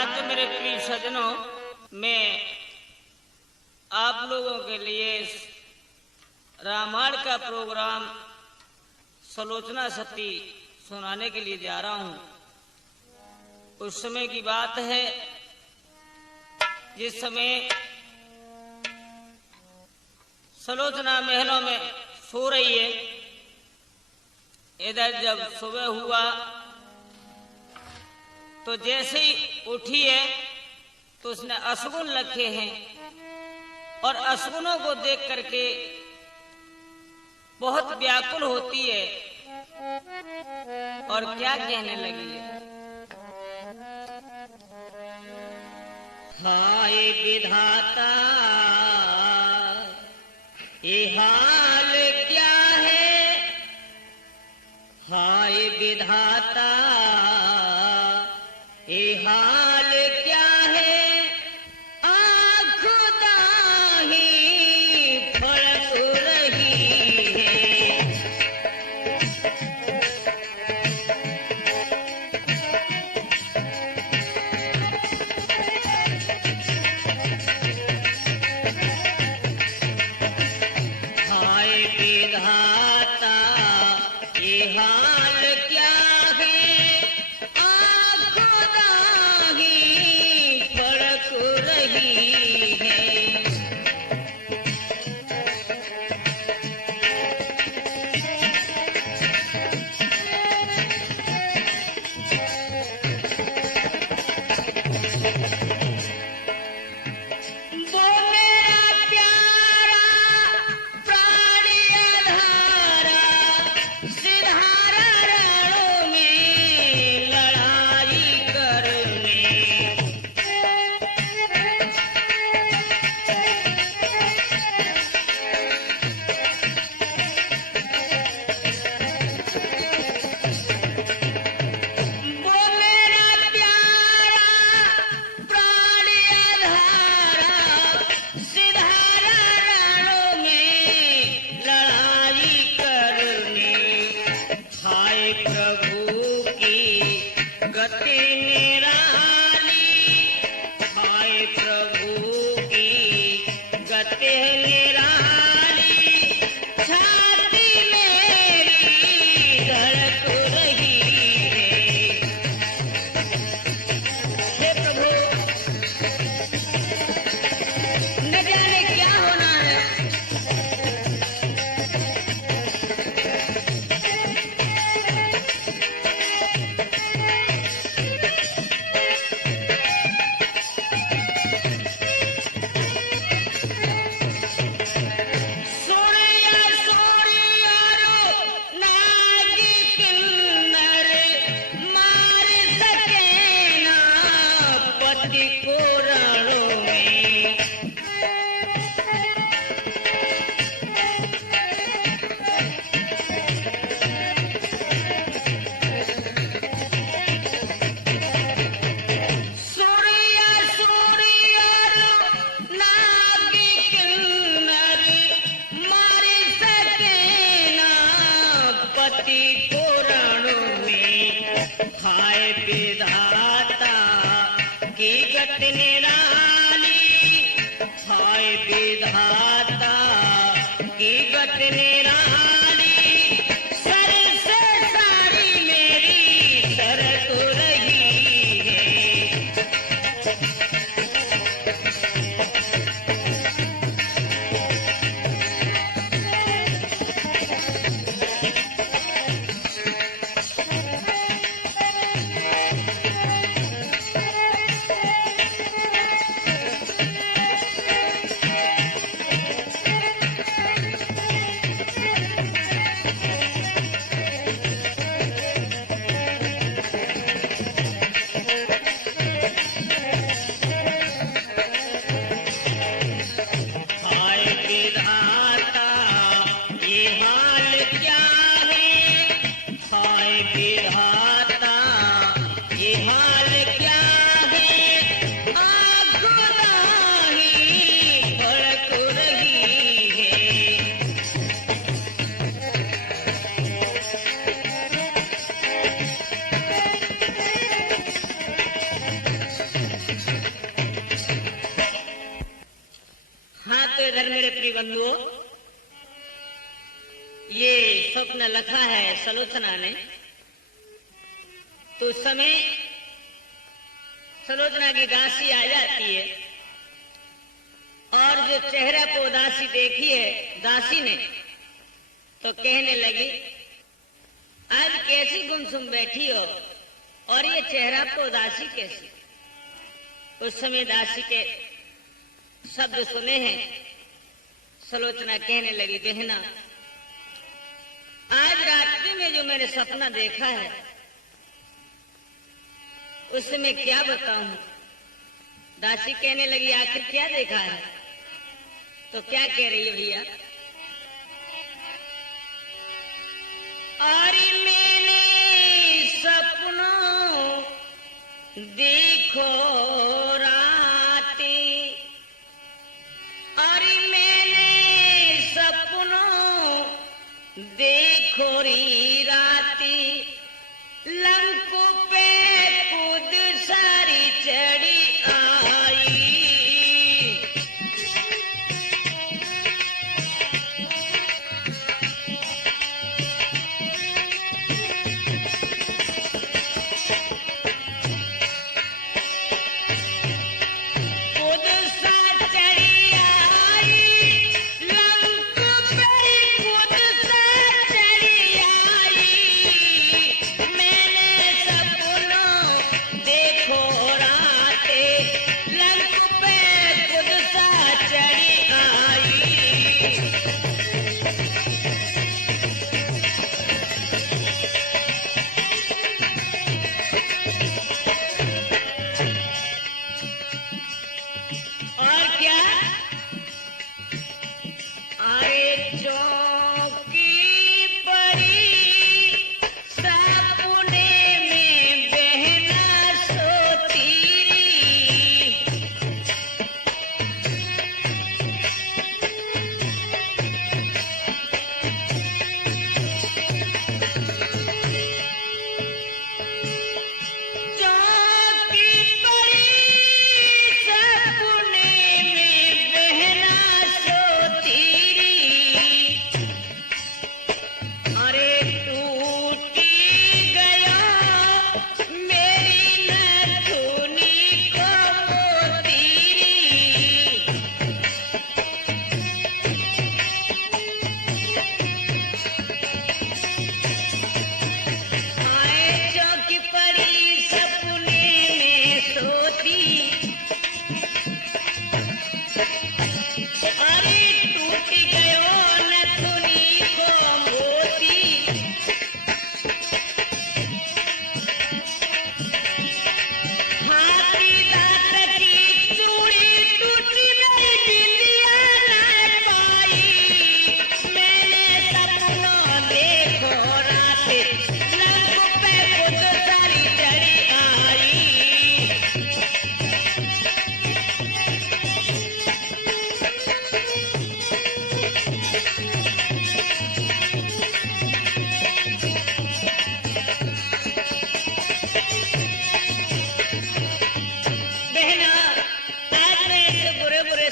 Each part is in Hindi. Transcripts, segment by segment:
आज मेरे प्रिय सज्जनों, मैं आप लोगों के लिए रामायण का प्रोग्राम सलोचना सती सुनाने के लिए जा रहा हूं। उस समय की बात है जिस समय सलोचना महलों में सो रही है। इधर जब सुबह हुआ तो जैसे ही उठी है तो उसने अशगुन रखे हैं और अशगुनों को देख करके बहुत व्याकुल होती है और क्या कहने लगी है। हाय विधाता, ये हाल क्या है। हाय विधाता, ये हाल क्या है। आँख दाही फड़क रही है। हाय विधाता, ये हाल क्या है। आँख दाही फड़क रही है। वो मेरा प्यारा प्राणी आधारा, सिधारा रणों में लड़ाई करने। वो मेरा प्यारा प्राणी आधारा, सिधारा रणों में लड़ाई करने। हाय प्रभु की गति निराली। हाय प्रभु की गति निराली। छाती मेरी धड़क रही है। हे प्रभु, न जाने क्या होना है। सूर्य सूर्य रो नागी किन्नर, मार सके ना पति को रणों में। सूर्य सूर्य रो नागी किन्नर, मार सके ना पति को रणों में। हाय विधाता की गति निराली। हाय विधाता की गति निराली। सर से सारी मेरी सरक रही है। इधर मेरे प्रिय बंधुओं, ये स्वप्न लिखा है सलोचना ने। तो उस समय सलोचना की दासी आ जाती है और जो चेहरे को उदासी देखी है दासी ने, तो कहने लगी, आज कैसी गुमसुम बैठी हो और ये चेहरा को उदासी कैसी। उस समय दासी के शब्द सुने हैं। सलोचना कहने लगी, बहना, आज रात्रि में जो मैंने सपना देखा है उसमें क्या बताऊं। दासी कहने लगी, आखिर क्या देखा है। तो क्या कह रही है भैया, और मैंने सपनों देखो राती, और मैंने सपनों देखो री राती, लंको पे खुद सारी चढ़ी आई।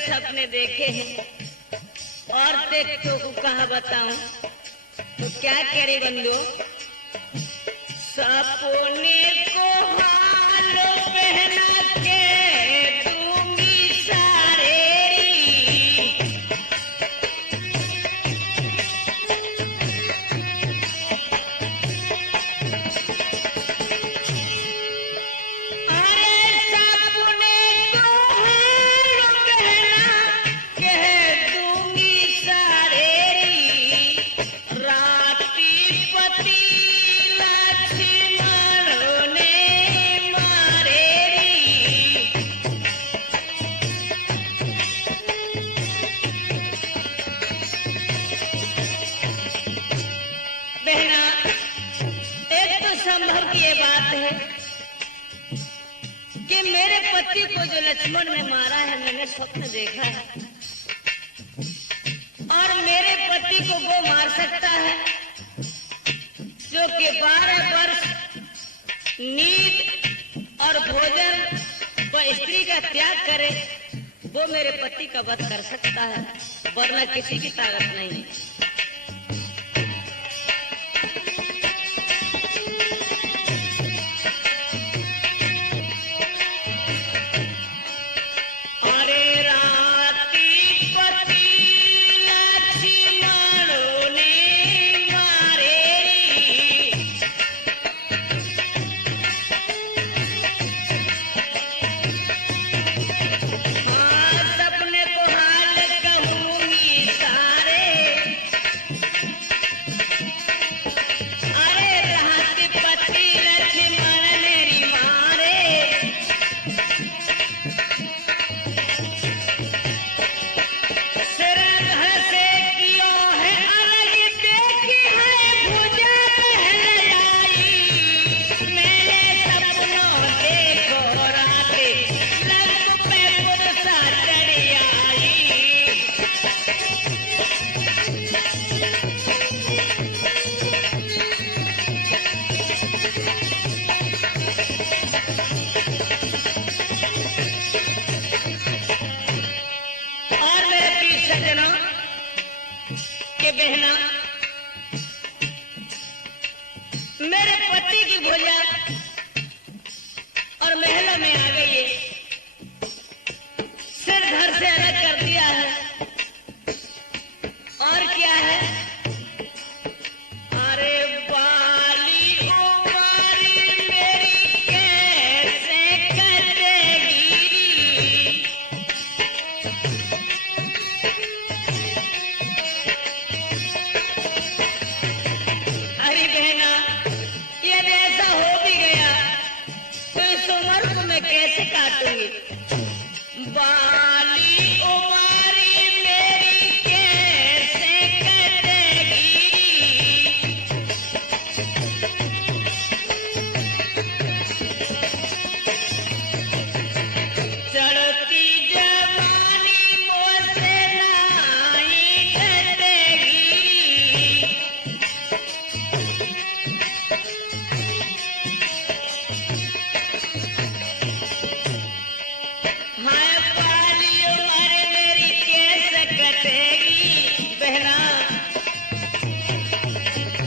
सपने देखे हैं और देखो को कहा बताऊं। तो क्या कह रही बंधु, सपने को हालो पहना के दूंगी सारे पति को जो लक्ष्मण ने मारा है, मैंने स्वप्न देखा है। और मेरे पति को वो मार सकता है जो कि 12 वर्ष नींद और भोजन व स्त्री का त्याग करे, वो मेरे पति का वध कर सकता है। वरना किसी की ताकत नहीं है। बहना, मेरे पति की भुजा और महल में आ गई है, सिर घर से अलग कर दिया है। और क्या है? अरे बाली ओ बाली मेरी कैसे कटेगी। अरे बहना, यदि ऐसा हो भी गया तो इस उम्र को मैं कैसे काटूंगी। बाली ओ बाली मेरी कैसे कटेगी। चढ़ती जवानी मुझसे नहीं कटेगी। हाय बाली उम्र मेरी कैसे कटेगी बहना।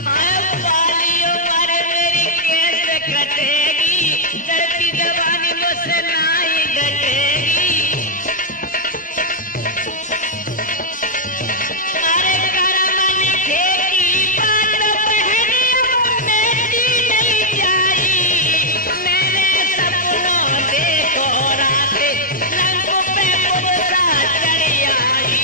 हाय बाली उम्र मेरी कैसे कटेगी। चढ़ती जवानी मुझसे नहीं घटेगी। अरे करम लिखे की बात बहनी मेरी नहीं जाई। मैंने सपनों देखो राते रंग पे मुर्दा चढ़ी आई।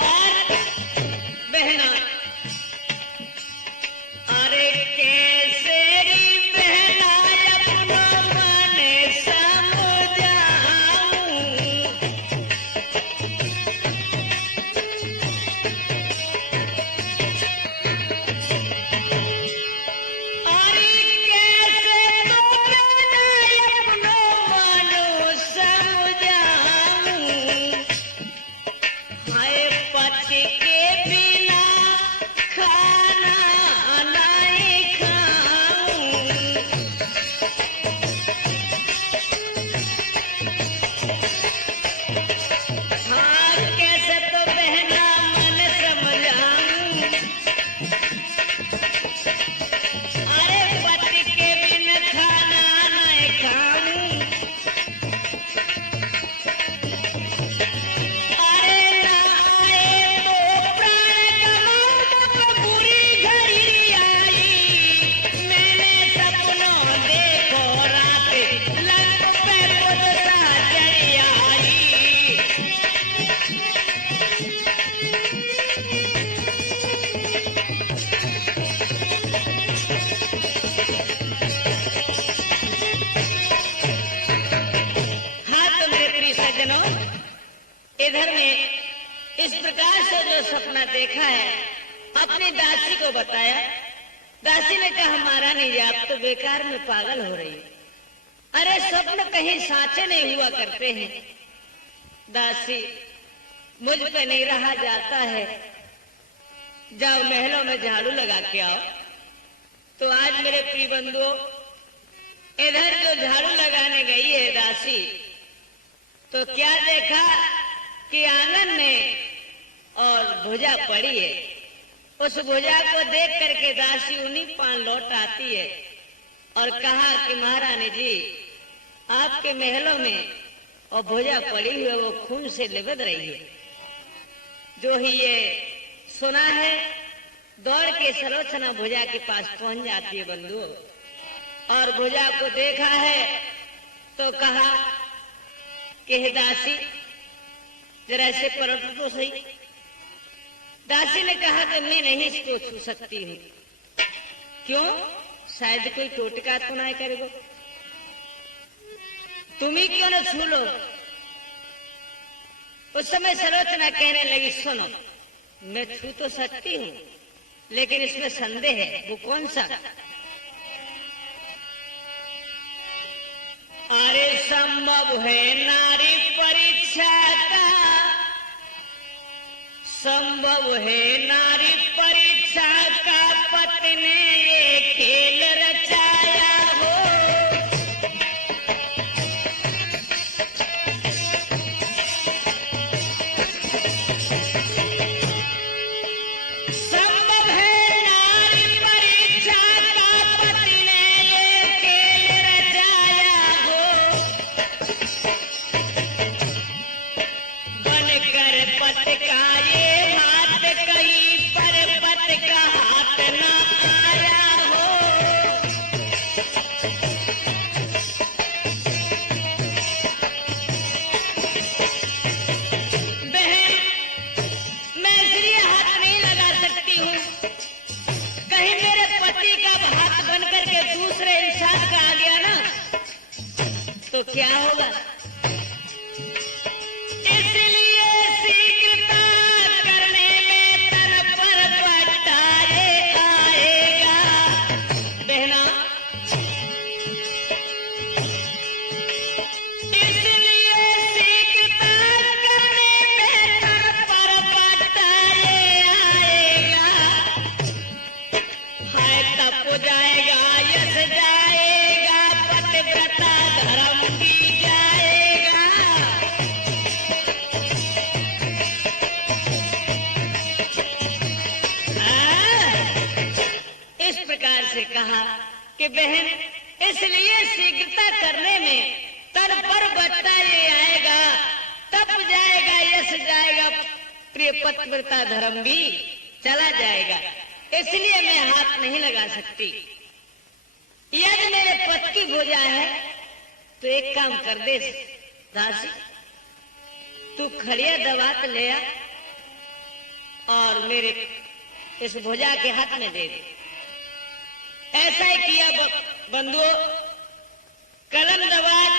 और बहना, अरे कैसे री बहना अपना मन समझाऊं। अरे कैसे तो बहना अपना मन समझाऊं। हाय पति के बिना खाना नहीं खाऊं। हाँ कैसे तो बहना मन समझाऊं। अरे पति के बिना खाना नहीं खाऊं। अरे ना आए तो प्राण गवाऊं बुरी घड़ी आई। मैंने सपनों देखो राते लंग पे मुर्दा चढ़ी आई। हाँ तो मेरे प्रिय सज्जनों, इधर में इस प्रकार से जो सपना देखा है अपनी दासी को बताया। दासी ने कहा हमारा नहीं, आप तो बेकार में पागल हो रही है। अरे स्वप्न कहीं साचे नहीं हुआ करते हैं। दासी, मुझ पे नहीं रहा जाता है। जाओ महलों में झाड़ू लगा के आओ। तो आज मेरे प्रिय बंधुओं, इधर जो झाड़ू लगाने गई है दासी, तो क्या देखा कि आंगन में और भुजा पड़ी है। उस भुजा को देख करके दासी उन्हीं पान लौट आती है और कहा कि महारानी जी, आपके महलों में और भुजा पड़ी हुई है, वो खून से लिबद रही है। जो ही ये सुना है, दौड़ के सलोचना भुजा के पास पहुंच जाती है बंधु, और भुजा को देखा है तो कहा कि हे दासी, जरा ऐसे पलट तो सही। दासी ने कहा कि मैं नहीं इसको छू सकती हूँ। क्यों? शायद कोई टोटका तो नहीं करेगा। तुम ही क्यों न छू लो। उस समय सलोचना कहने लगी, सुनो, मैं छू तो सकती हूँ, लेकिन इसमें संदेह है। वो कौन सा? अरे संभव है नारी परीक्षा का, संभव है नारी परीक्षा का, पति ने ये खेल रचाया हो। संभव है नारी परीक्षा का, पति ने ये खेल रचाया हो। बनकर पत का ये हाथ कहीं पर पत का हाथ न आया हो। बहन, मैं इसलिए हाथ नहीं लगा सकती हूँ, कहीं मेरे पति का हाथ बन करके दूसरे इंसान का आ गया ना, तो क्या होगा। इसलिए शीघ्रता करने में तन पर पटाए आएगा। बहना, इसलिए शीघ्रता करने में तन पर पटाए आएगा। हाय तप जाएगा, यश जाएगा, पतिव्रता धर्म की जाएगा। इस प्रकार से कहा कि बहन, इसलिए शीघ्रता करने में तन पर बट्टा ये आएगा, तप जाएगा, यश जाएगा, प्रिय पतिव्रता धर्म भी चला जाएगा। इसलिए मैं हाथ नहीं लगा सकती। यदि मेरे पति की भुजा है तो एक काम कर दे दासी, तू खड़िया दवात ले आ और मेरे इस भुजा के हाथ में दे दे। ऐसा ही किया बंधुओं। कलम दवात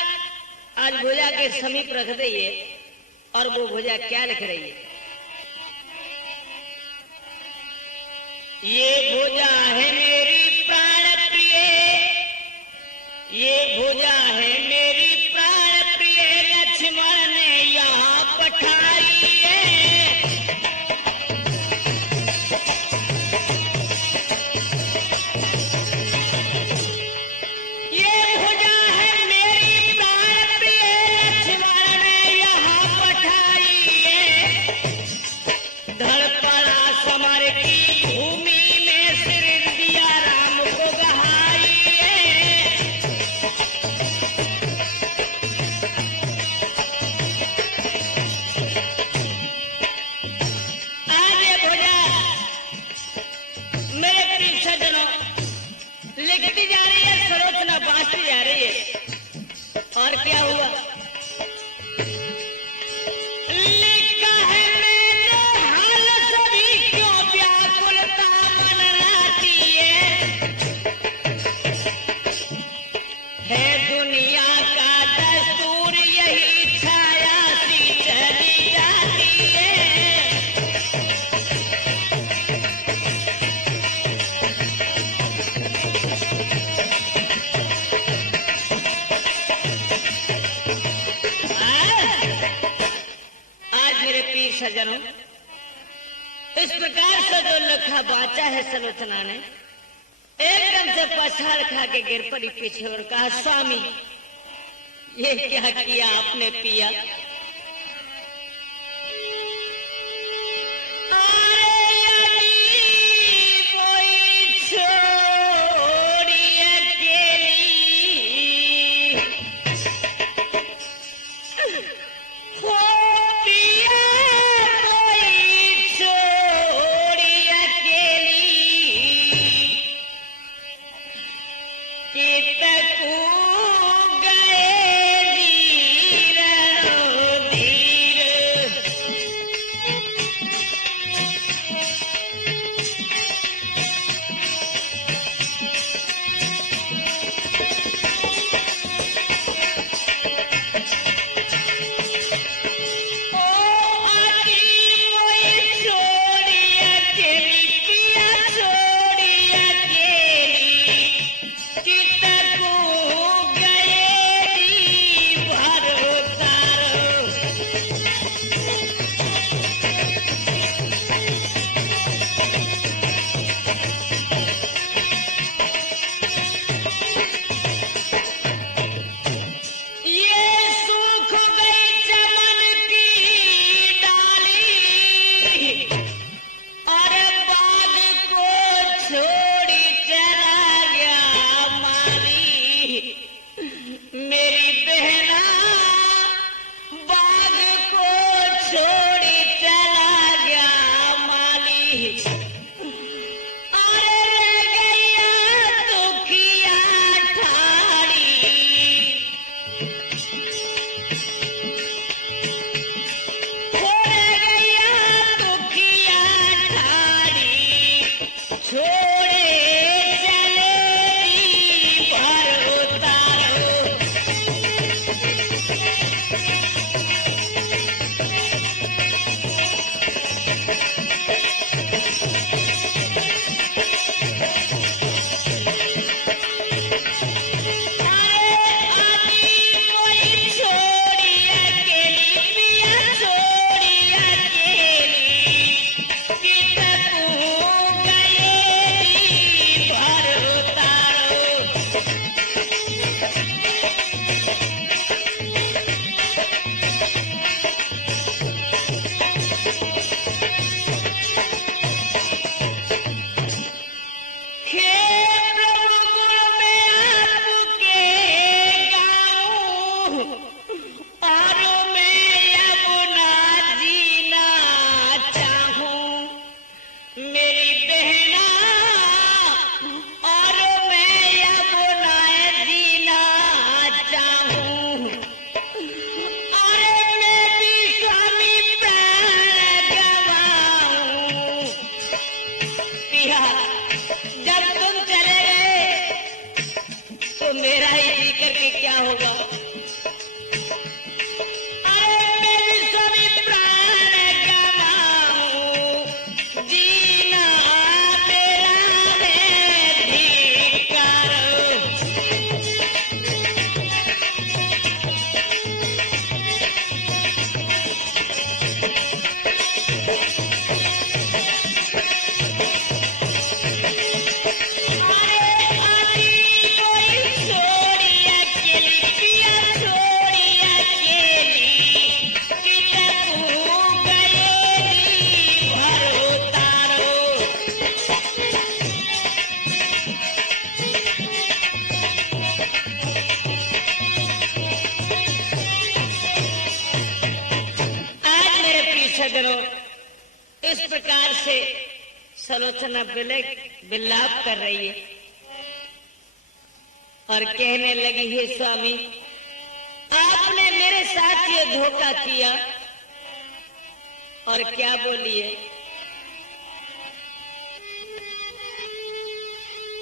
आज भुजा के समीप रख दइए, और वो भुजा क्या लिख रही है? ये भुजा है मेरी प्राण प्रिय, ये भुजा है मेरी प्राण प्रिय, लक्ष्मण ने यहाँ पठाई है। ये भुजा है मेरी प्राण प्रिय, लक्ष्मण ने यहाँ पठाई है। धड़ पड़ा समर की भूमि में, सिर दिया राम को गहाई है। आज ये भुजा मेरे प्रिय सज्जनों लिखती जा रही है, सरोचना बांटती जा रही है। और क्या हुआ? लिखा है मैंने हाल सभी, क्यों व्याकुलता मन लाती है दुनिया का दस्तूर, यही छाया सी चली जाती है। आज मेरे प्रिय सज्जनों, इस प्रकार से जो लखा बाचा है सलोचना ने एकदम से पछाड़ खा के गिर पड़ी पीछे और कहा, स्वामी ये क्या किया आपने पिया? इस प्रकार से सलोचना विलाप कर रही है और कहने लगी, हे स्वामी, आपने मेरे साथ ये धोखा किया। और क्या बोली है?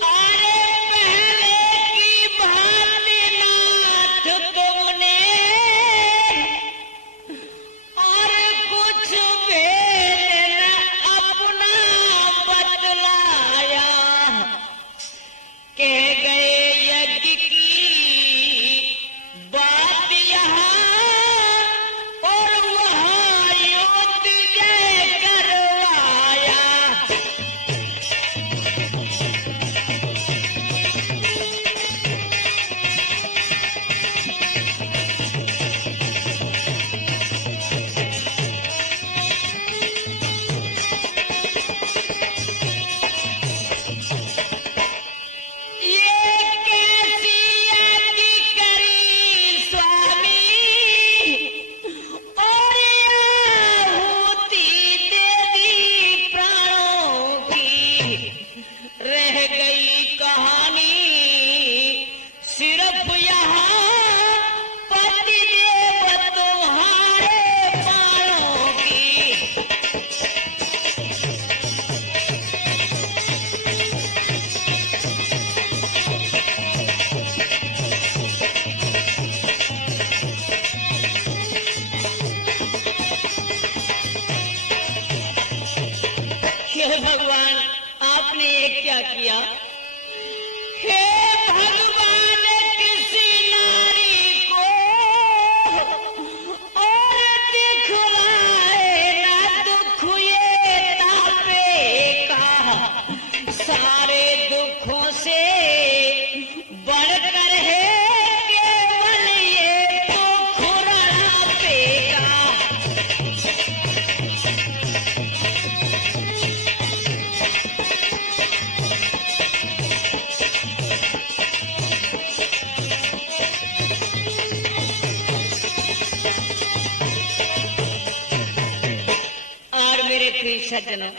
अरे पहले की भांति नाथ तुमने और कुछ भेद न अपना बतलाया, कह गए यज्ञ की बात यहाँ और वहाँ युद्ध जय करो हे भगवान आपने ये क्या किया? हे भगवान किसी नारी को और दिखलाए ना दुख ये तापे का, सारे दुखों से बढ़कर है केवल ये दुख रड़ापे का। और मेरे प्रिय सज्जनों,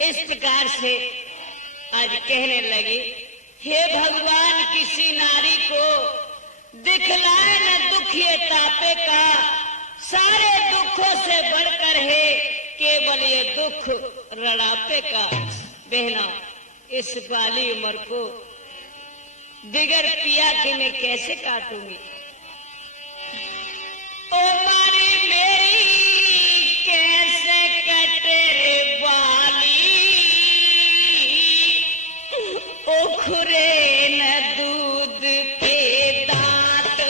इस प्रकार से आज कहने लगी, हे भगवान किसी नारी को दिखलाए न दुख ये तापे का, सारे दुखों से बढ़कर है केवल ये दुख रड़ापे का। बहनों, इस बाली उम्र को बिगर पिया के मैं कैसे काटूंगी? ओ मारी मेरी कैसे कटे बाली, ओ खुरे न दूध के दांत।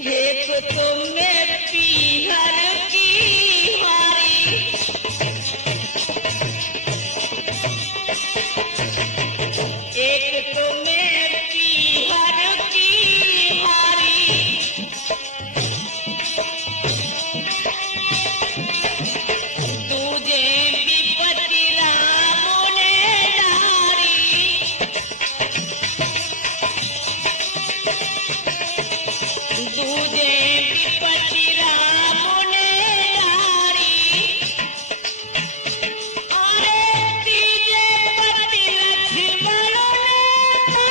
एक तो मैं पीहर की हारी, एक तो मैं पीहर की हारी, तुझे विपत्ति राम ने डारी, तुझे विपत्ति राम ने डारी, अरे तीजे पति लक्ष्मण ने,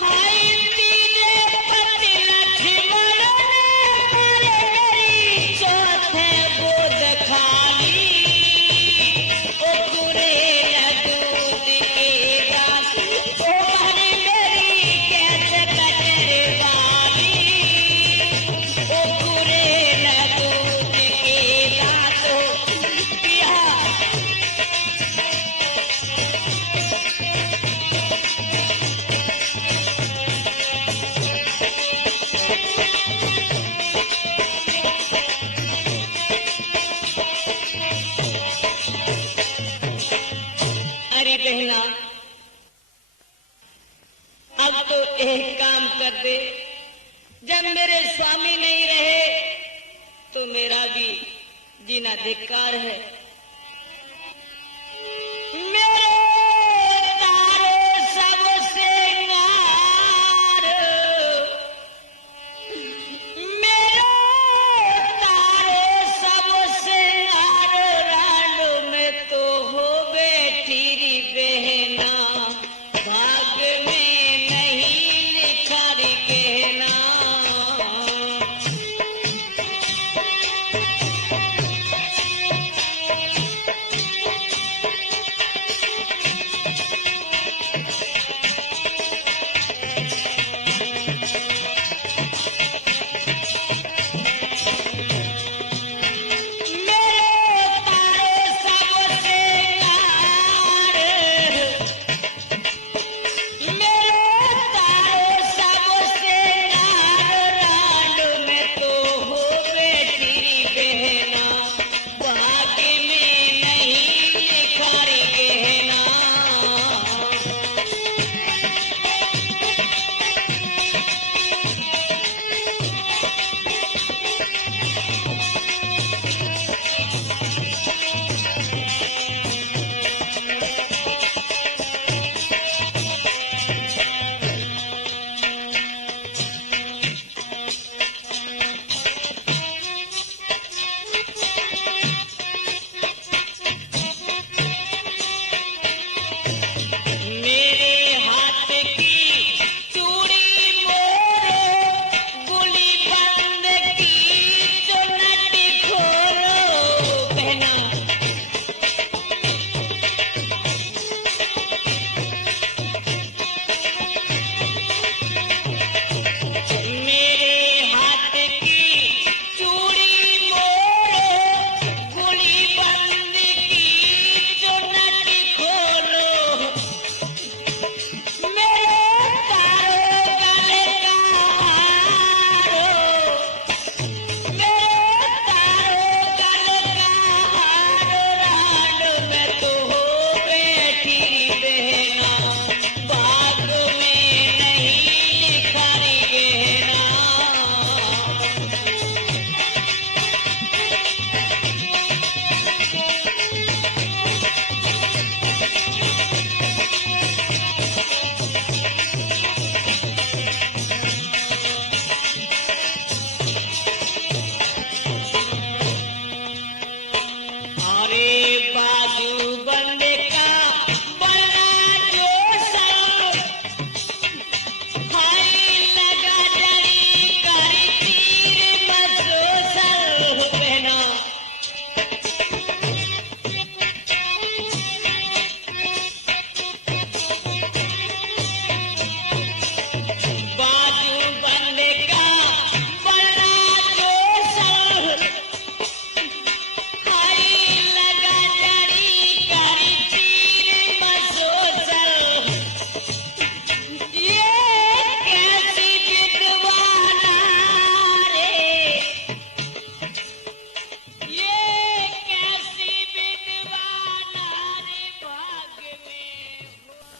हाय तीजे पति लक्ष्मण ने मेरी चौथे गोद खाली, ओ गुरेला दूध के दांत, ओ हरी मेरी कैसे कटरे वाली, ओ गुरेला दूध के दांत, ओ पिया अरे बहना, अब तो एक काम कर दे, जब मेरे स्वामी नहीं रहे तो मेरा भी जीना धिक्कार है। मेरे तारे सब श्रृंगार, मेरे तारे सब श्रृंगार, रांडो में तो हो बैठी री बहना, भाग्य में नहीं लिखा री कहना।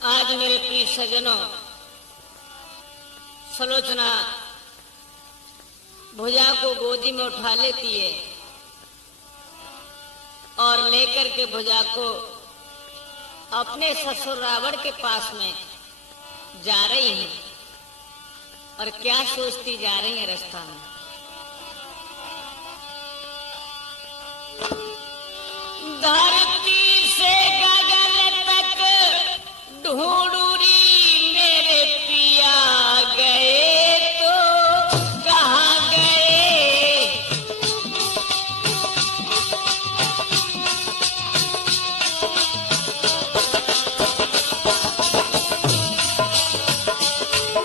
आज मेरे प्रिय सज्जनों, सलोचना भुजा को गोदी में उठा लेती है और लेकर के भुजा को अपने ससुर रावण के पास में जा रही है। और क्या सोचती जा रही है रास्ता में? धरती से गगन तक ढूंढूरी मेरे पिया गए तो कहाँ गए?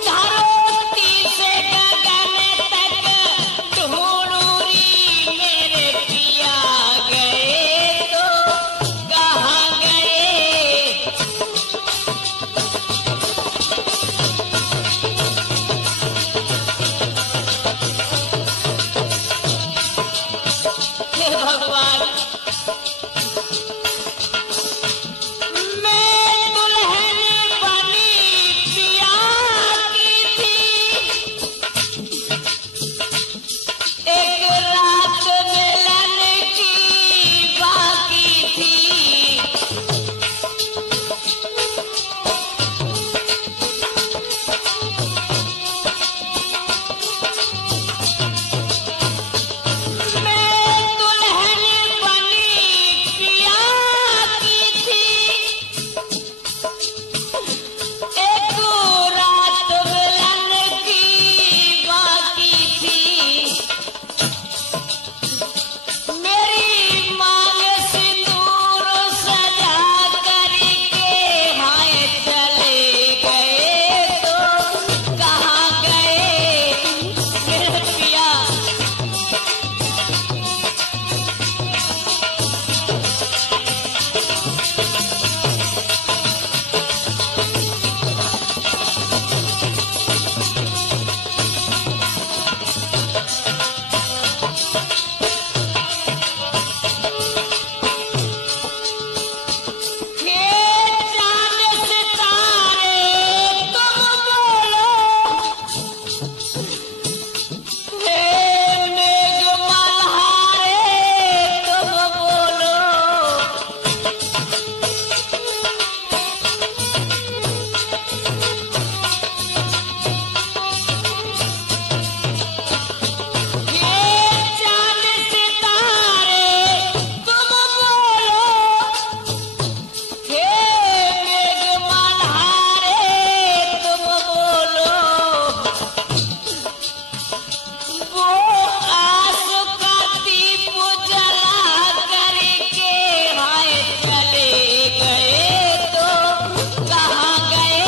धरती से गगन तक ढूंढूरी मेरे पिया गए तो कहाँ गए? हे भगवान, मैं दुल्हन बनी पिया की थी, एक रात मिलन की बाकी थी। मैं दुल्हन बनी पिया की थी, एक रात मिलन की बाकी थी। मेरी मांग सिंदूर सजा करके हाय चले गए तो कहाँ गए? मेरे पिया हे चांद सितारे तुम बोलो, हे मेघ मल्हारे तुम बोलो। हे चांद सितारे तुम बोलो, हे मेघ मल्हारे तुम बोलो। वो आंसू का दीप जला करके हाय चले गए तो कहाँ गए?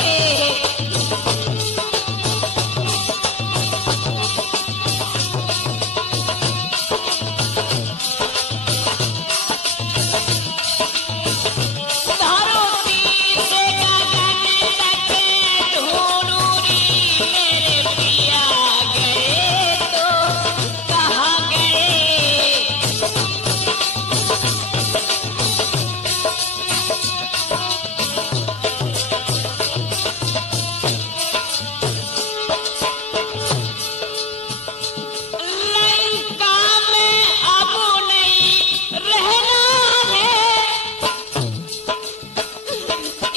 धरती से गगन तक ढूंढूरी मेरे पिया गए तो कहाँ गए? लंका में अब नहीं रहना है,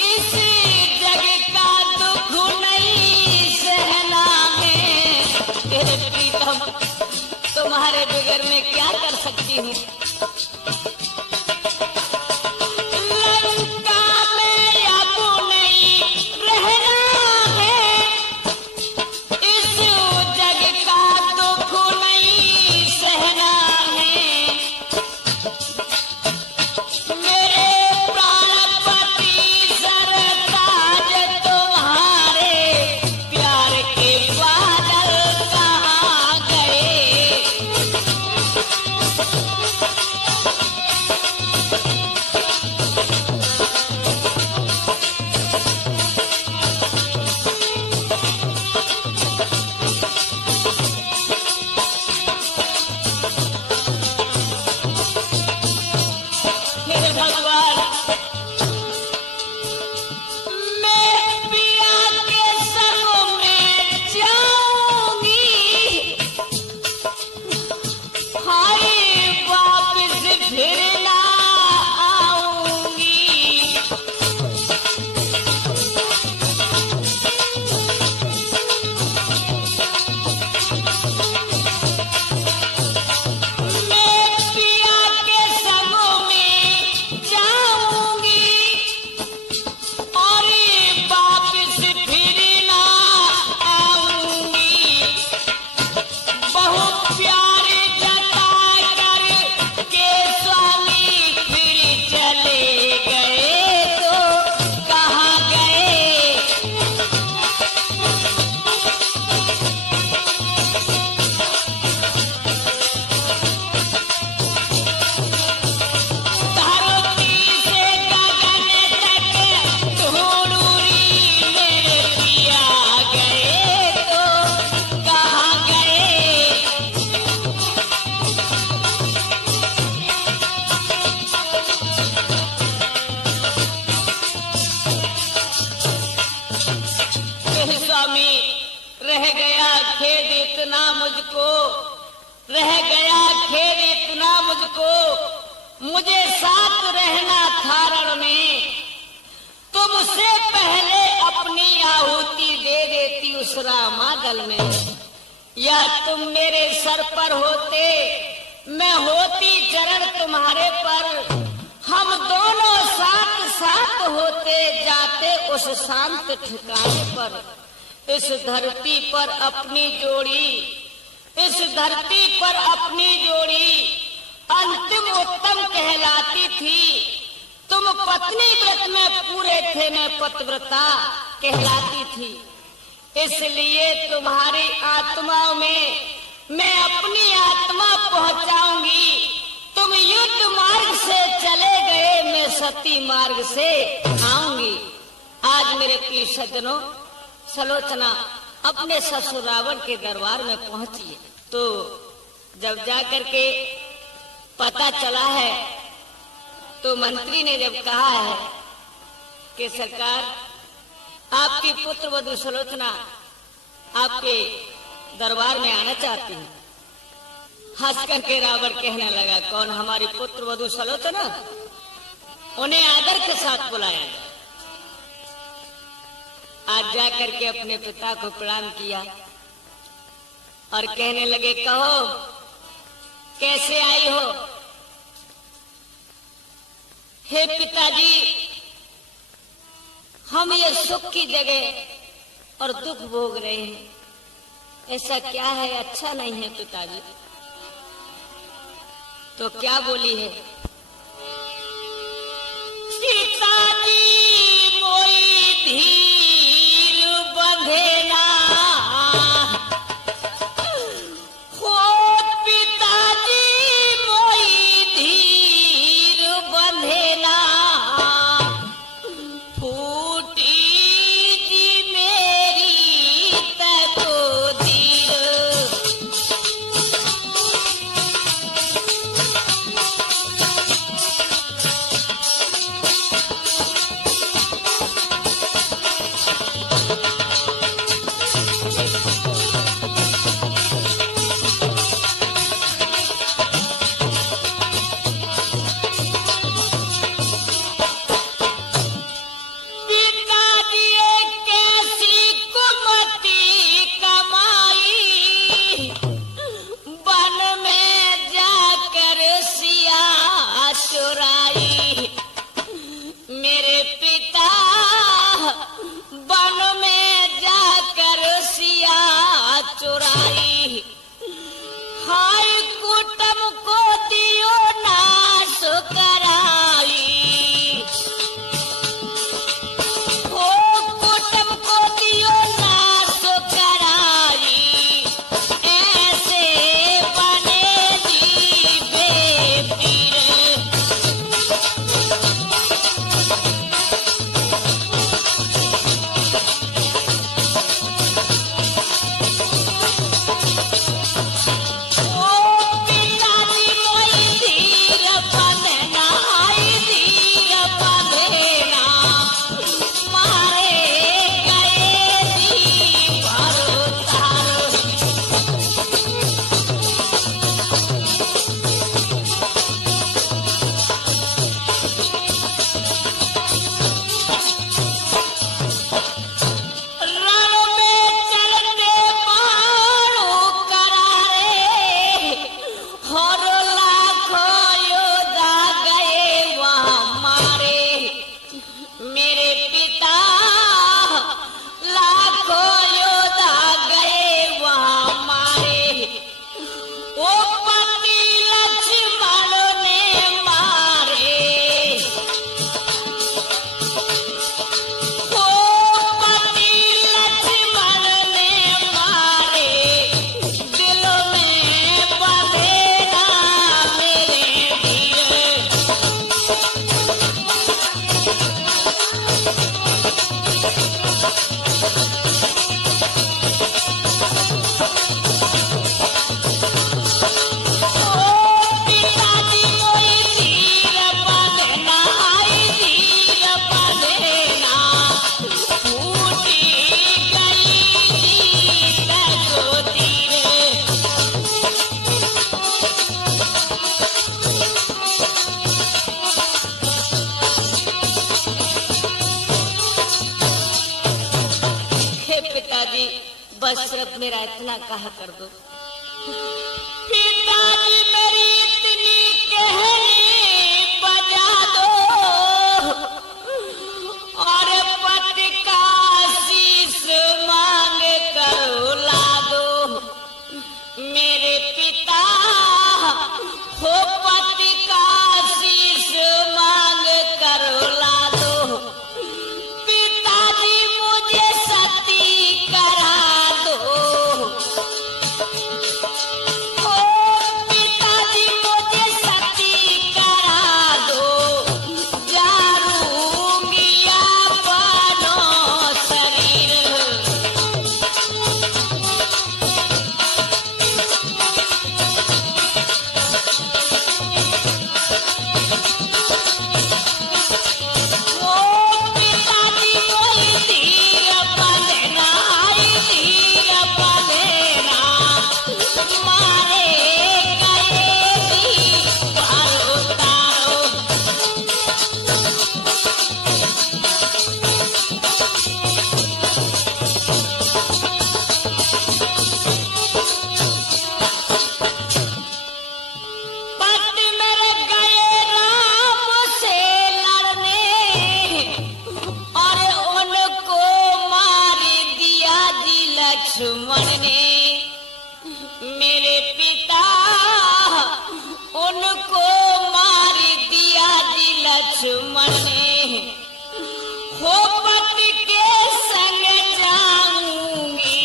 इस जग का दुख नहीं सहना है। तेरे प्रीतम, तुम्हारे बगैर मैं क्या कर सकती हूँ? लंका में अब नहीं रहना है, इस जग का दुख नहीं सहना है। मेरे प्राणपति सरताज तुम्हारे प्यार के बादल कहाँ गए? मुझको, रह गया खेद इतना मुझको, मुझे साथ रहना था रण में। तुमसे पहले अपनी आहुति दे देती उस रामागल में। या तुम मेरे सर पर होते, मैं होती चरण तुम्हारे पर, हम दोनों साथ साथ होते जाते उस शांत ठिकाने पर। इस धरती पर अपनी जोड़ी, इस धरती पर अपनी जोड़ी अंतिम उत्तम कहलाती थी। तुम पत्नी व्रत में पूरे थे, मैं पतिव्रता कहलाती थी। इसलिए तुम्हारी आत्माओं में मैं अपनी आत्मा पहुंचाऊंगी। तुम युद्ध मार्ग से चले गए, मैं सती मार्ग से आऊंगी। आज मेरे प्रिय सज्जनों, सलोचना अपने ससुर रावण के दरबार में पहुंची है। तो जब जाकर के पता चला है, तो मंत्री ने जब कहा है कि सरकार, आपकी पुत्र वधू सलोचना आपके दरबार में आना चाहती है। हंस करके रावण कहने लगा, कौन? हमारी पुत्र वधू सलोचना? उन्हें आदर के साथ बुलाया। आज जाकर के अपने पिता को प्रणाम किया और कहने लगे, कहो कैसे आई हो? हे पिताजी, हम ये सुख की जगह और दुख भोग रहे हैं। ऐसा क्या है? अच्छा नहीं है पिताजी। तो क्या बोली है? पिताजी मोई धीर बंधेना, हो पिताजी मोई धीर बंधेना, फूटी जी मेरी तकदीर। बस सिर्फ मेरा इतना कहा कर दो। पिताजी मेरी इतनी कहनी बजा दो और पति का शीश मांग कर ला दो। मेरे पिता हो पति का शीश मांग कर ला दो। पिताजी मुझे सती करा दो। ओ पिताजी मुझे सती करा दो। जारूंगी अपनो शरीर। ओ पिताजी कोई धीर बंधना, धीर बंधना। मारे गए भी पार उतारो। पति मेरे गए राम से लड़ने और उनको मार दिया जी लक्ष्मण ने। मेरे पिता उनको मार दिया जी लक्ष्मण ने। हो पति के संग जाऊंगी,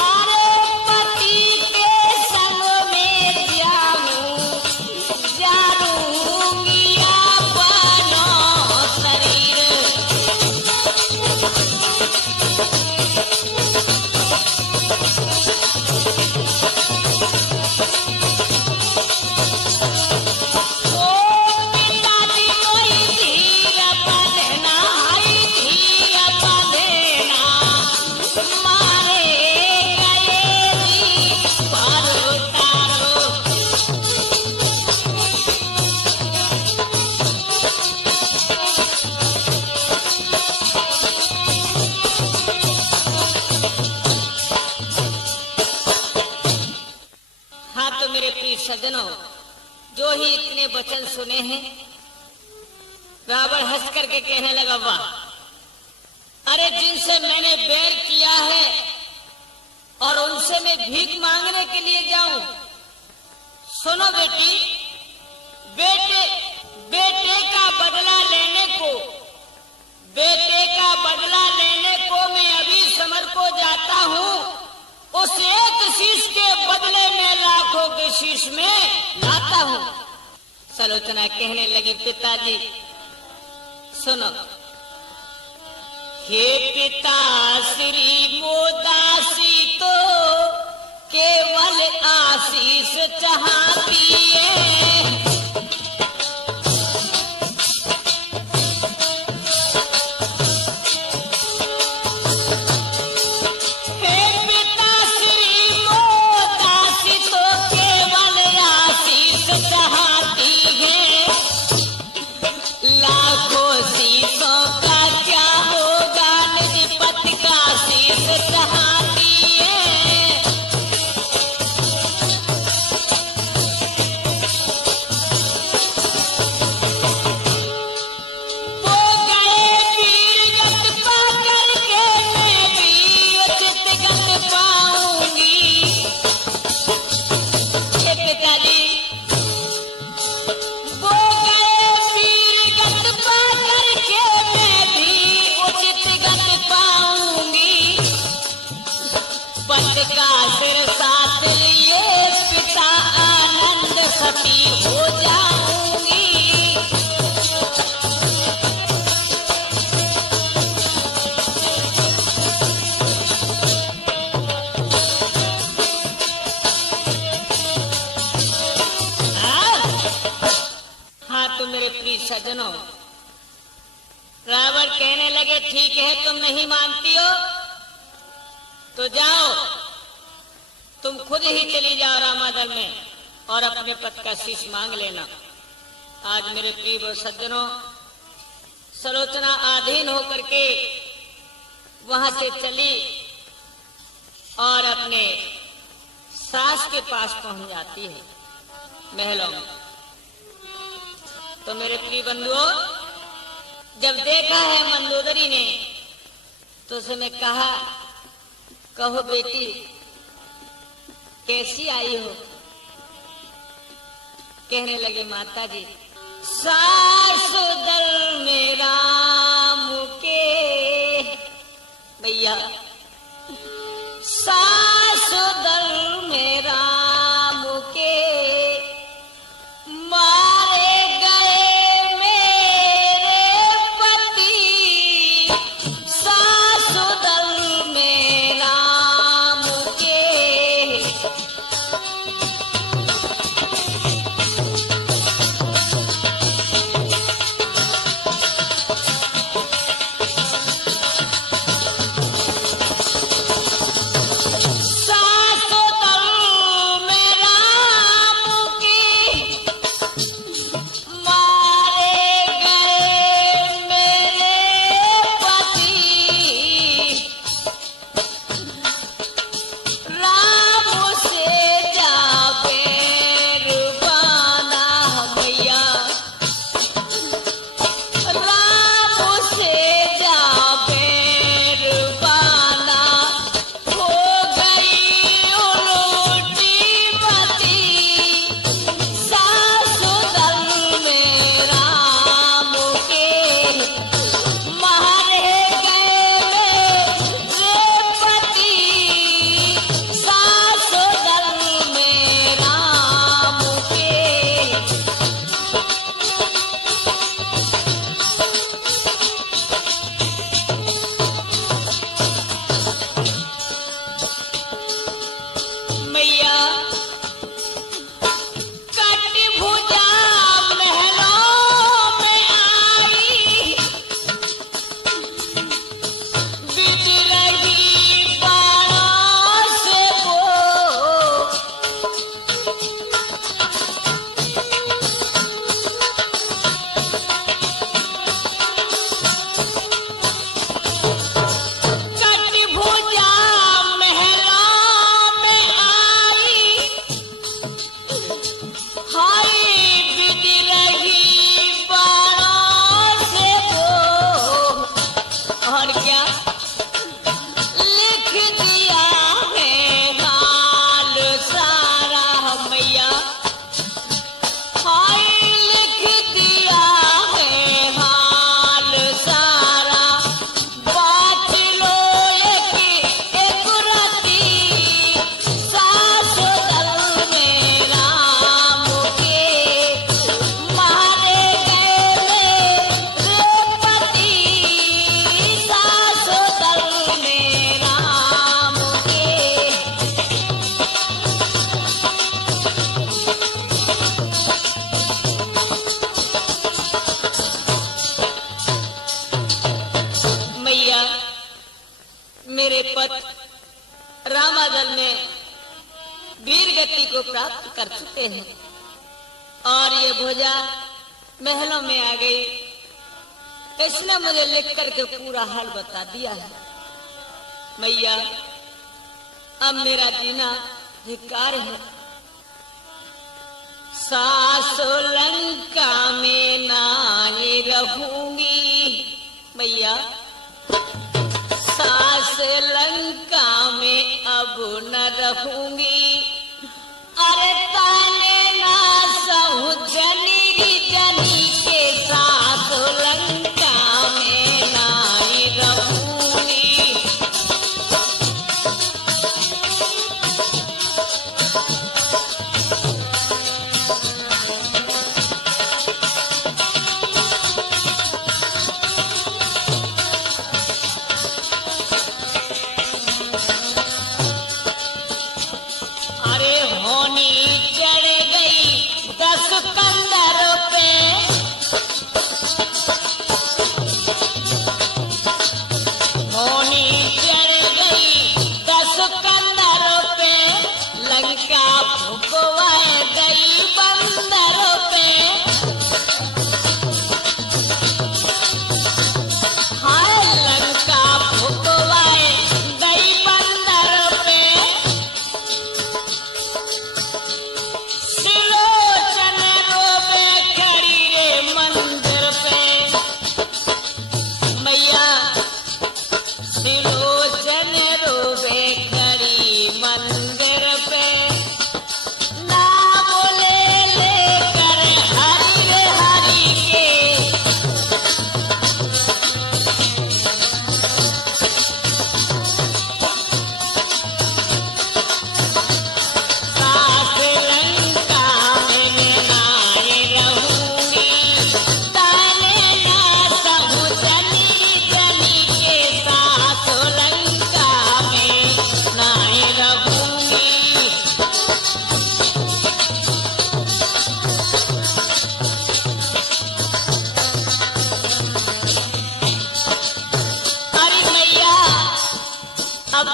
अरे पति के संग में जानूंगी अपनो शरीर। ओ पिताजी कोई धीर बंधना, धीर बंधना। मारे गए जी पार उतारो। हाँ तो मेरे प्रिय सज्जनों, जो ही इतने वचन सुने हैं, रावण हंस करके कहने लगा, वाह, अरे जिनसे मैंने बैर किया है और उनसे मैं भीख मांगने के लिए जाऊं। सुनो बेटी, बेटे का बदला लेने को, बेटे का बदला लेने को मैं अभी समर को जाता हूं। उस एक शीश के बदले में लाखों के शीश में लाता हूं। सलोचना कहने लगी, पिताजी सुनो। हे पिता श्री मोदासी तो केवल आशीष चाहती है। हे पिता श्री मोदासी तो केवल आशीष चाहती है। लाखों शीशों का क्या होगा, निज पति का शीश चाहती है। वो गए वीरगति पा करके मैं भी उचित गति पाऊंगी। हे पिताजी, वो गए वीरगति पा करके मैं भी उचित गति पाऊंगी। पति का सिर साथ लिए पिता आनंद सती हो जाऊंगी। हाँ तो मेरे प्रिय सज्जनों, रावण कहने लगे, ठीक है तुम नहीं मानती हो तो जाओ, तुम खुद ही चली जाओ रामादल में और अपने पति का शीश मांग लेना। आज मेरे प्रिय सज्जनों, सलोचना आधीन होकर के वहां से चली और अपने सास के पास पहुंच जाती है महलों में। तो मेरे प्रिय बंधुओं, जब देखा है मंदोदरी ने तो उसने कहा, कहो बेटी कैसी आई हो? कहने लगे, माता जी सासुदल में राम के, भैया सासुदल में राम के मारे गए मेरे पति, सासुदल में राम के। मेरे पति रामादल में वीर गति को प्राप्त कर चुके हैं और ये भुजा महलों में आ गई। इसने मुझे लिख करके पूरा हाल बता दिया है। मैया अब मेरा जीना धिक्कार है। सासु लंका में नाई रहूंगी मैया, सास लंका में अब न रहूंगी। अरे ताने ना सहु जनी जनी के साथ लंका में नाई रहूंगी।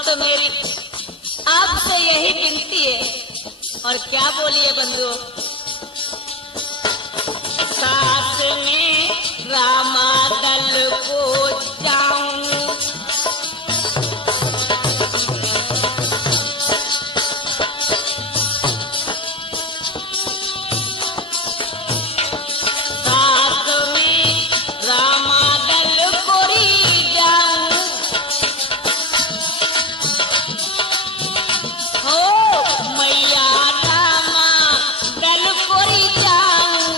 तो मेरी आपसे यही विनती है। और क्या बोलिए बंधु, साथ में रामा दल को जाऊं, साथ में रामा दल को जाऊं, हो मैया रामा दल को जाऊं,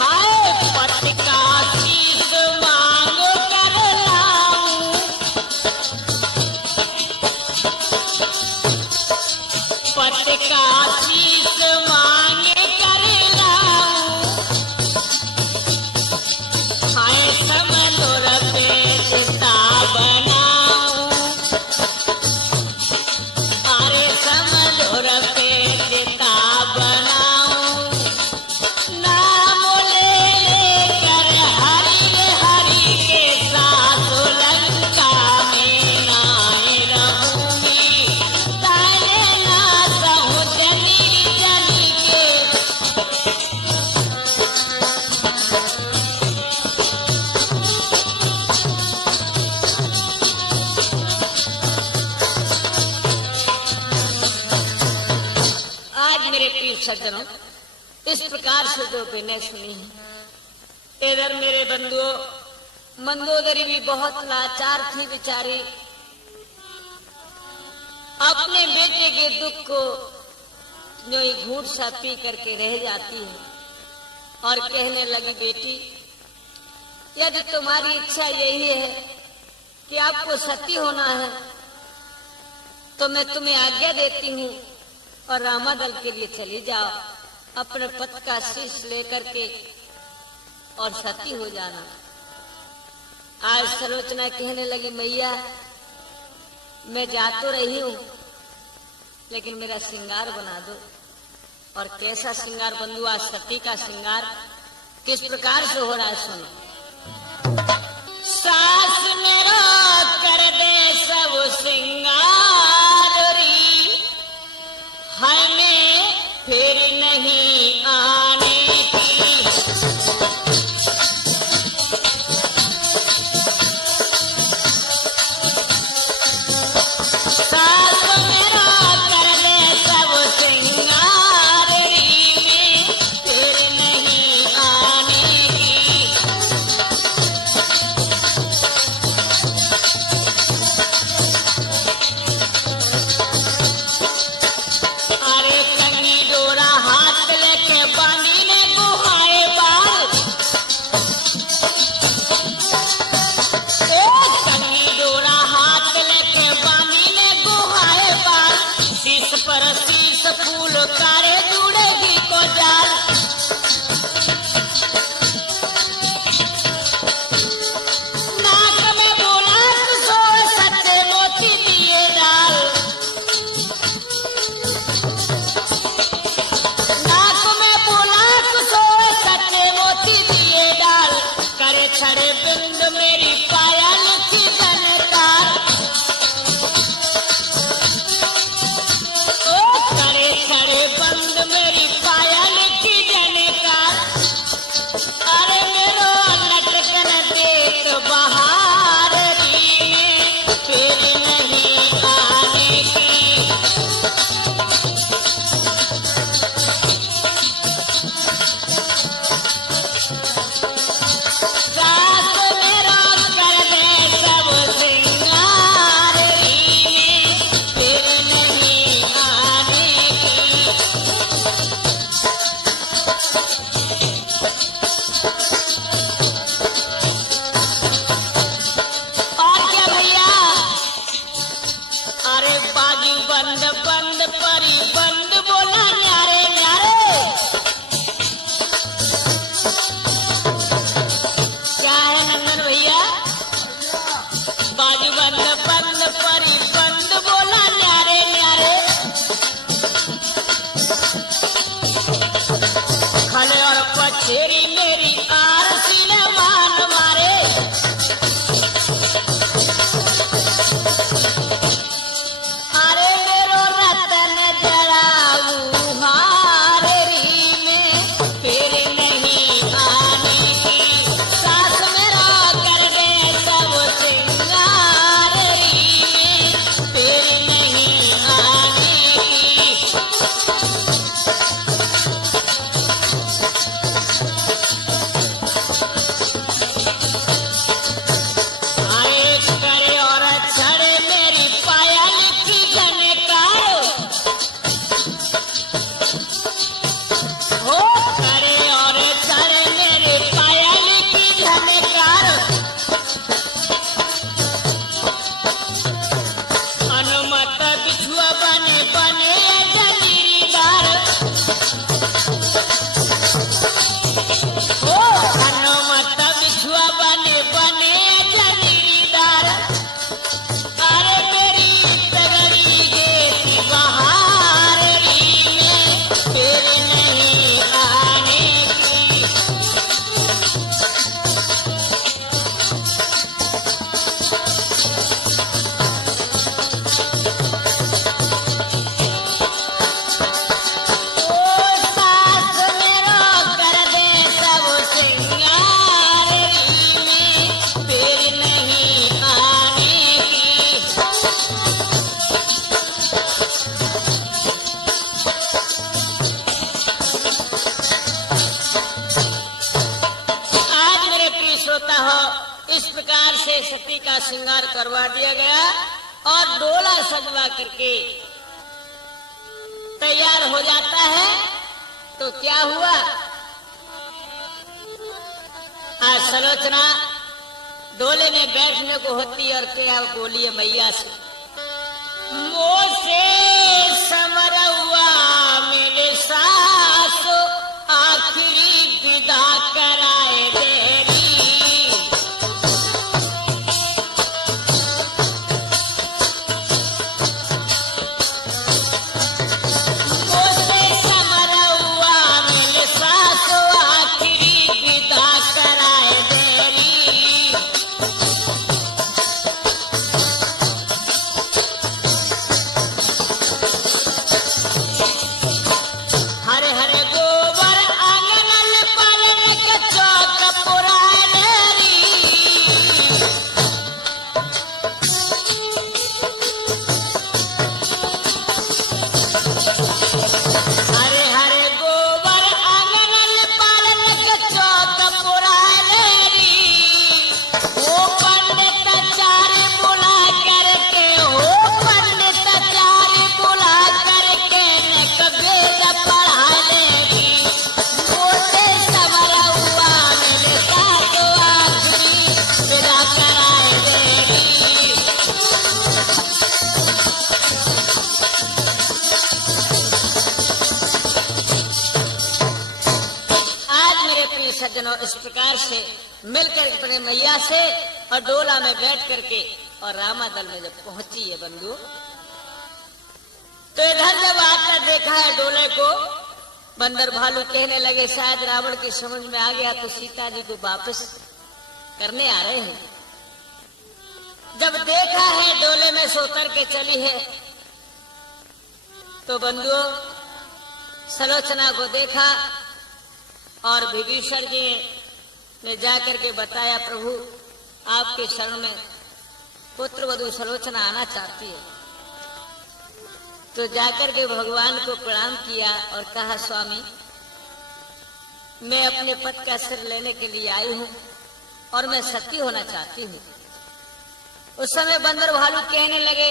हाय पति का शीश मांग कर लाऊं, पति का शीश मांग कर लाऊं, हाय समलोर बेचता बनाऊं, अरे समलोर बेचता बनाऊं, नाम ले लेकर हरि हरि के साथ लंका में नाय रहूंगी, ताने ना सहूं जनी जनी के। आज मेरे प्रिय सज्जनों, इस प्रकार से जो विनय सुनी है, इधर मेरे बंधुओं मंदोदरी भी बहुत लाचार थी बेचारी, अपने बेटे के दुख को जो एक घूंट सा पी करके रह जाती है और कहने लगी, बेटी यदि तुम्हारी इच्छा यही है कि आपको सती होना है तो मैं तुम्हें आज्ञा देती हूँ और रामा दल के लिए चली जाओ, अपने पति का शीश लेकर के और सती हो जाना। आज सलोचना कहने लगी, मैया मैं जा तो रही हूँ लेकिन मेरा श्रृंगार बना दो। और कैसा श्रृंगार बंधु, आज सती का श्रृंगार किस प्रकार से हो रहा है सुनो। सास मेरा कर दे सब श्रृंगार री, हमें फिर नहीं आने की, सास मेरा कर दे सब श्रृंगार री, में फिर नहीं आने की, अरे कंगी डोरा हाथ लेके बांधी ने गुहाए बाल, ओ कंगी डोरा हाथ लेके बांधी ने गुहाए बाल, शीश पर शीश फूल कारे जुड़ेगी को जाल, नाक में बोला तू सो सच्चे मोती दिए डाल, नाक में बोला तू सो सच्चे मोती दिए डाल, करे छड़े बिंद मेरी पायल की जनकार, ओ करे छड़े बंद मेरी पायल की जनकार, अरे मेरो लटकन देख बहार री, में फिर नहीं आने की, सास मेरा कर दे सब श्रृंगार री, में फिर नहीं आने की, और क्या भैया, अरे बाजू बंद बंद परी बंद बोला न्यारे न्यारे, क्या है नंदन भैया, बाजू बंद बंद परी बंद बोला न्यारे न्यारे, खले और पछेरी मेरी आरसी ने मान मारे, प्रकार से सती का श्रृंगार करवा दिया गया और डोला सजवा करके तैयार हो जाता है। तो क्या हुआ, आज सलोचना डोले में बैठने को होती और क्या बोलिए मैया से, मोसे समरवा मेरे सासो आखिरी विदा कराए देरी। मोसे समरवा मेरे सासो आखिरी विदा कराए देरी। हरे हरे गोबर आंगन पालन के चौक पुराए देरी। हरे हरे गोबर आंगन पालन के चौक पुराए देरी। ओ पंडिताचार्य बुला करके, ओ पंडिताचार्य बुला करके नक वेद पढ़ा देगी। मोसे समरवा मेरे सासो आखिरी विदा कराए देगी। आज मेरे प्रिय सज्जनों, इस प्रकार से मिलकर अपने मैया से और डोला में बैठ करके और रामादल में जब पहुंची है बंधु, तो इधर जब आकर देखा है डोले को, बंदर भालू कहने लगे शायद रावण की समझ में आ गया तो सीता जी को वापस करने आ रहे हैं। जब देखा है डोले में से उतर के चली है, तो बंधुओं सलोचना को देखा और विभीषण जी ने जाकर के बताया, प्रभु आपके शरण में पुत्र वधू सलोचना आना चाहती है। तो जाकर के भगवान को प्रणाम किया और कहा, स्वामी मैं अपने पति का सिर लेने के लिए आई हूँ और मैं सती होना चाहती हूँ। उस समय बंदर भालू कहने लगे,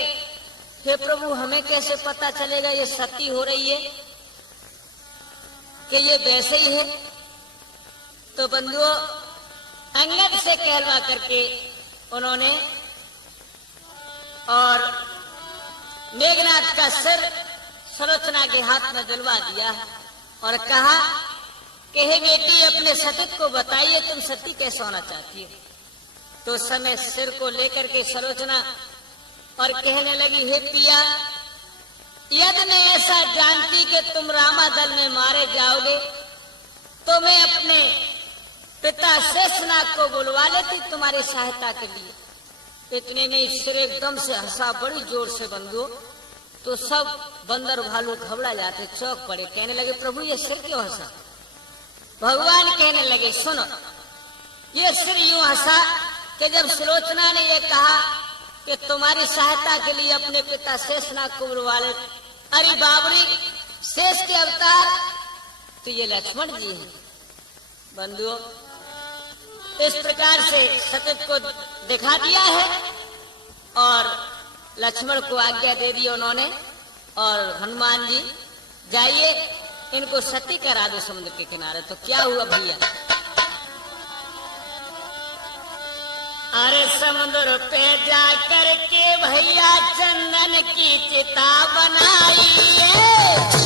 हे प्रभु हमें कैसे पता चलेगा ये सती हो रही है कि ये वैसे ही है। तो बंधुओं अंगद से कहलवा करके उन्होंने और मेघनाथ का सिर सलोचना के हाथ में दिलवा दिया और कहा कि हे बेटी अपने सतीत्व को बताइए, तुम सती कैसे होना चाहती हो। तो उस समय सिर को लेकर के सलोचना और कहने लगी, हे पिया यदि मैं ऐसा जानती कि तुम रामादल में मारे जाओगे तो मैं अपने पिता शेषनाग को बुलवा लेती तुम्हारी सहायता के लिए। इतने में सिर एकदम से हंसा बड़ी जोर से बंधुओं, तो सब बंदर भालू घबरा जाते, चौंक पड़े, कहने लगे प्रभु ये सिर क्यों हंसा। भगवान कहने लगे, सुनो ये सिर यूं हंसा कि जब सुलोचना ने ये कहा कि तुम्हारी सहायता के लिए अपने पिता शेषनाग को बुलवा ले। अरे बाबरी शेष के अवतार तो ये लक्ष्मण जी हैं। बंधुओं इस प्रकार से सतीत्व को दिखा दिया है और लक्ष्मण को आज्ञा दे दी उन्होंने, और हनुमान जी जाइए इनको सती करा दो समुद्र के किनारे। तो क्या हुआ भैया, अरे समुद्र पे जाकर के भैया चंदन की चिता बनाई है।